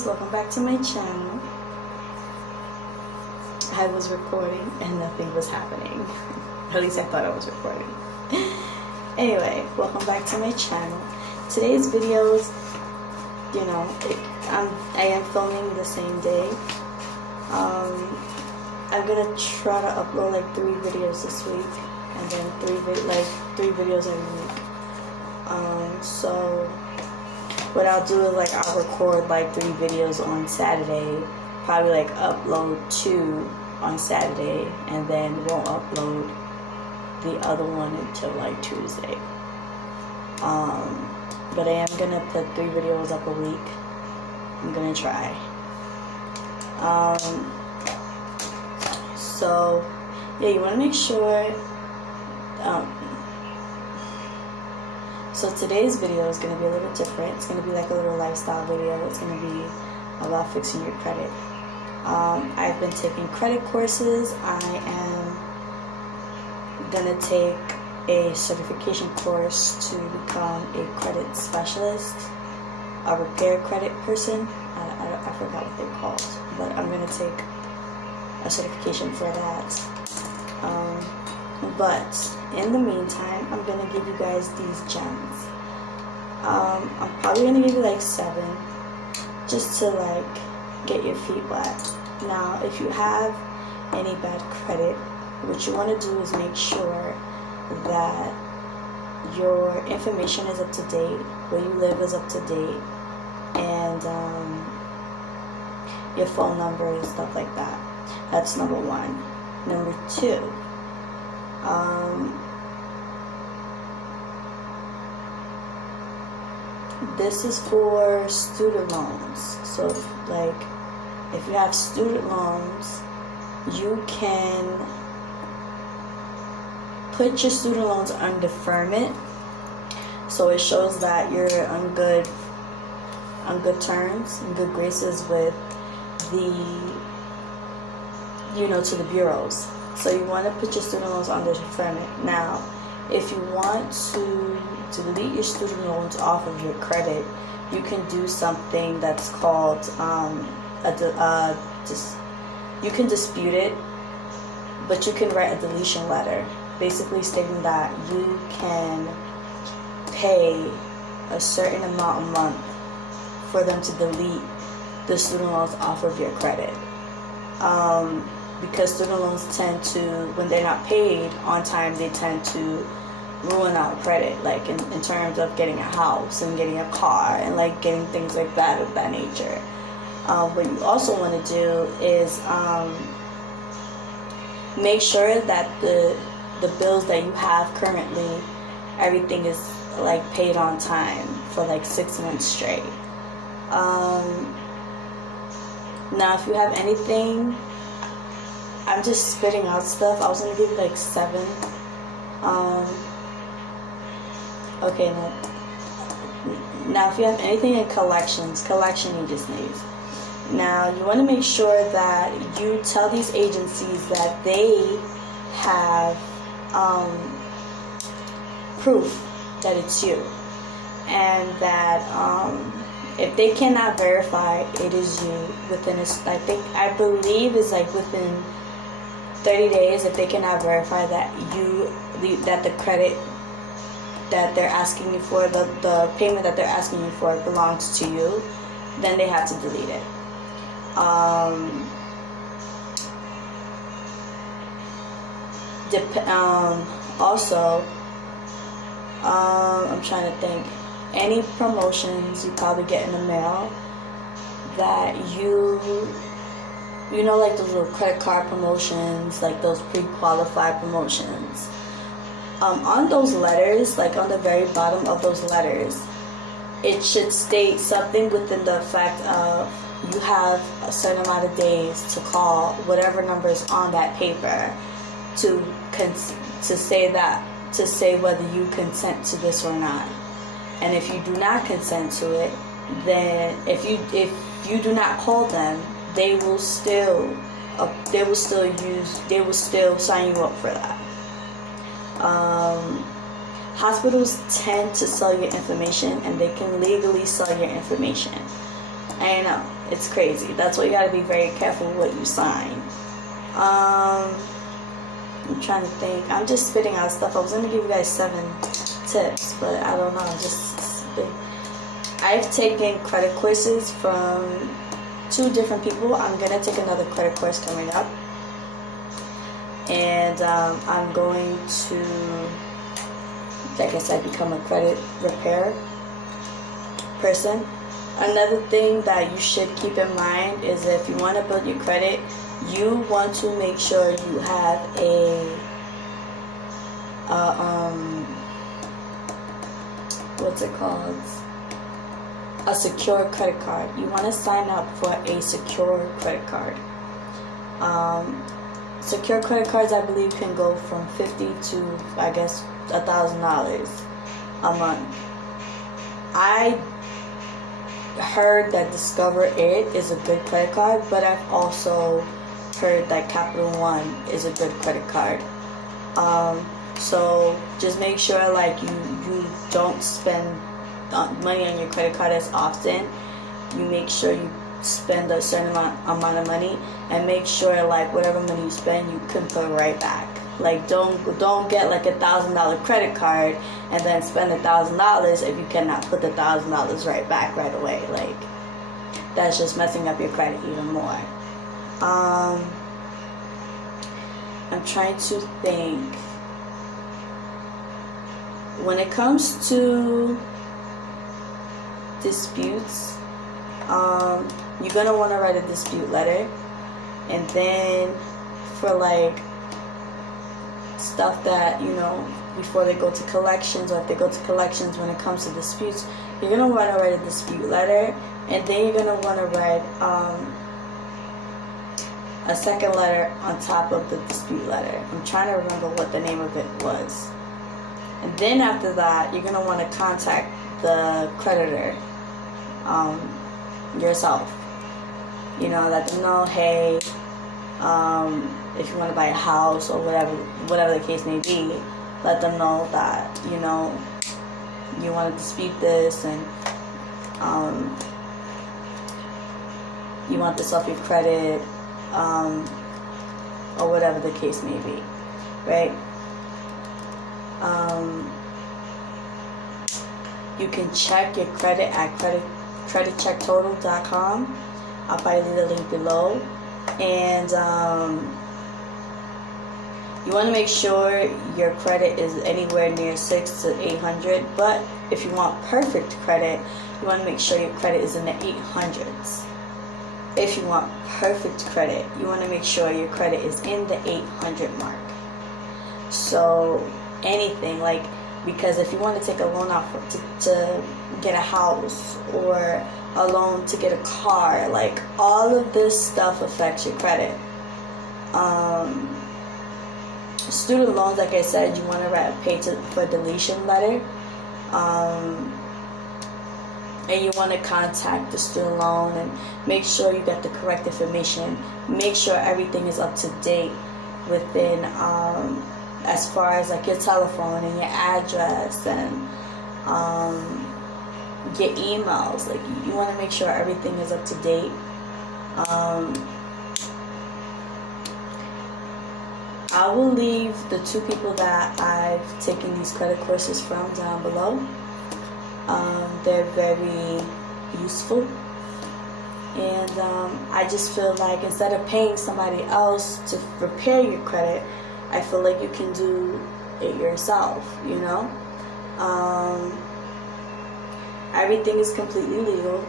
guys, welcome back to my channel. I was recording and nothing was happening. At least I thought I was recording. Anyway, welcome back to my channel. Today's videos, you know, I am filming the same day. I'm gonna try to upload like 3 videos this week, and then 3 videos every week. So what I'll do is like I'll record like 3 videos on Saturday, probably like upload 2 on Saturday, and then won't upload the other one until like Tuesday. But I am gonna put 3 videos up a week. I'm gonna try. So yeah, you want to make sure. So today's video is going to be a little different. It's going to be like a little lifestyle video. It's going to be about fixing your credit. I've been taking credit courses. I am going to take a certification course to become a credit specialist, a repair credit person. I forgot what they're called, but I'm going to take a certification for that. But in the meantime, I'm gonna give you guys these gems. I'm probably gonna give you like 7, just to like get your feet wet. Now, if you have any bad credit, what you want to do is make sure that your information is up to date, where you live is up to date, and your phone number and stuff like that. That's number 1. Number 2. This is for student loans. So if you have student loans, you can put your student loans on deferment, so it shows that you're on good terms and good graces with to the bureaus. So you want to put your student loans under deferment. Now, if you want to delete your student loans off of your credit, you can do something that's called you can dispute it, but you can write a deletion letter, basically stating that you can pay a certain amount a month for them to delete the student loans off of your credit. Because student loans tend to, when they're not paid on time, they tend to ruin our credit, like in terms of getting a house and getting a car and like getting things like that of that nature. What you also want to do is make sure that the bills that you have currently, everything is like paid on time for like 6 months straight. Now, if you have anything, I'm just spitting out stuff. I was gonna give like 7. Okay, now if you have anything in collection agencies, now you want to make sure that you tell these agencies that they have proof that it's you, and that if they cannot verify it is you within I believe it's like within 30 days, if they cannot verify that the credit that they're asking you for, the payment that they're asking you for belongs to you, then they have to delete it. Also, I'm trying to think. Any promotions you probably get in the mail that like those little credit card promotions, like those pre-qualified promotions. On those letters, like on the very bottom of those letters, it should state something within the effect of you have a certain amount of days to call whatever numbers on that paper to say whether you consent to this or not. And if you do not consent to it, then if you do not call them, they will still sign you up for that. Hospitals tend to sell your information, and they can legally sell your information. I know, it's crazy. That's why you gotta be very careful what you sign. I'm trying to think. I'm just spitting out stuff. I was gonna give you guys 7 tips, but I don't know. I've taken credit courses from 2 different people. I'm gonna take another credit course coming up, and I'm going to, like I said, become a credit repair person. Another thing that you should keep in mind is if you want to build your credit, you want to make sure you have what's it called? A secure credit card. You want to sign up for a secure credit card. Secure credit cards, I believe, can go from $50 to, I guess, $1,000 a month. I heard that Discover It is a good credit card, but I've also heard that Capital One is a good credit card. So just make sure like you don't spend money on your credit card as often. You make sure you spend a certain amount of money, and make sure like whatever money you spend, you can put right back. Like don't get like $1,000 credit card and then spend $1,000 if you cannot put the $1,000 right back right away. Like that's just messing up your credit even more. I'm trying to think. When it comes to disputes, you're gonna want to write a dispute letter, and then for like stuff that, you know, before they go to collections, or if they go to collections, when it comes to disputes, you're gonna want to write a dispute letter, and then you're gonna want to write a second letter on top of the dispute letter. I'm trying to remember what the name of it was. And then after that, you're gonna want to contact the creditor yourself. You know, let them know, hey, if you want to buy a house or whatever the case may be, let them know that, you know, you want to dispute this, and you want this off your credit, or whatever the case may be, right? You can check your credit at creditchecktotal.com. I'll probably leave the link below. And you want to make sure your credit is anywhere near 600 to 800. But if you want perfect credit, you want to make sure your credit is in the 800s. If you want perfect credit, you want to make sure your credit is in the 800 mark. So anything, like, because if you want to take a loan out to get a house, or a loan to get a car, like all of this stuff affects your credit. Student loans, like I said, you want to write a pay for deletion letter, and you want to contact the student loan and make sure you got the correct information. Make sure everything is up to date within as far as like your telephone and your address and your emails. Like you want to make sure everything is up to date. I will leave the 2 people that I've taken these credit courses from down below. They're very useful, and I just feel like instead of paying somebody else to repair your credit, I feel like you can do it yourself, you know? Everything is completely legal.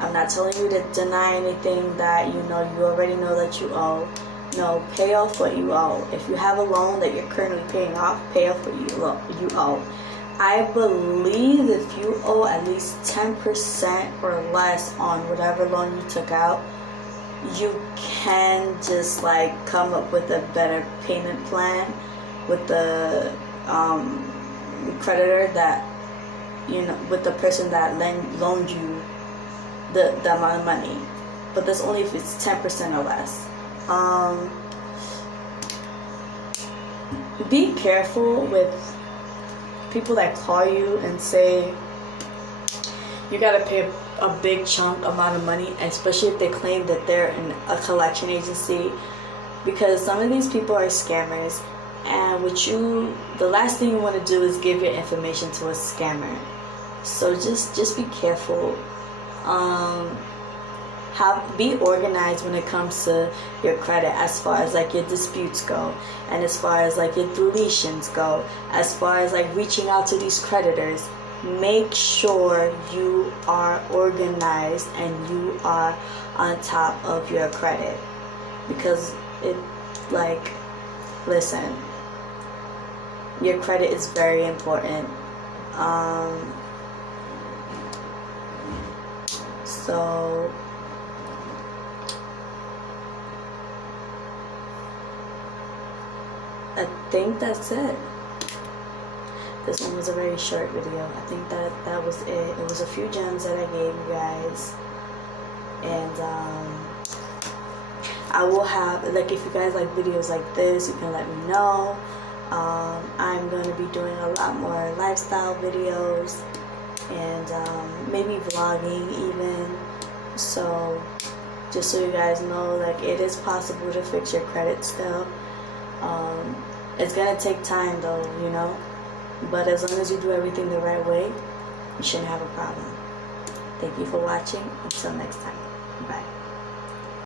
I'm not telling you to deny anything that you know you already know that you owe. No, pay off what you owe. If you have a loan that you're currently paying off, pay off what you owe. I believe if you owe at least 10% or less on whatever loan you took out, you can just like come up with a better payment plan with the creditor that, you know, with the person that loaned you the amount of money. But that's only if it's 10% or less. Be careful with people that call you and say you gotta pay a big chunk amount of money, especially if they claim that they're in a collection agency, because some of these people are scammers, and the last thing you want to do is give your information to a scammer. So just be careful. Be organized when it comes to your credit, as far as like your disputes go, and as far as like your deletions go, as far as like reaching out to these creditors. Make sure you are organized and you are on top of your credit, because listen, your credit is very important. So I think that's it. This one was a very short video. I think that was it. It was a few gems that I gave you guys. And I will have, like, if you guys like videos like this, you can let me know. I'm going to be doing a lot more lifestyle videos, and maybe vlogging even. So just so you guys know, like, it is possible to fix your credit still. It's gonna take time though, you know, but as long as you do everything the right way, you shouldn't have a problem. Thank you for watching. Until next time. Bye.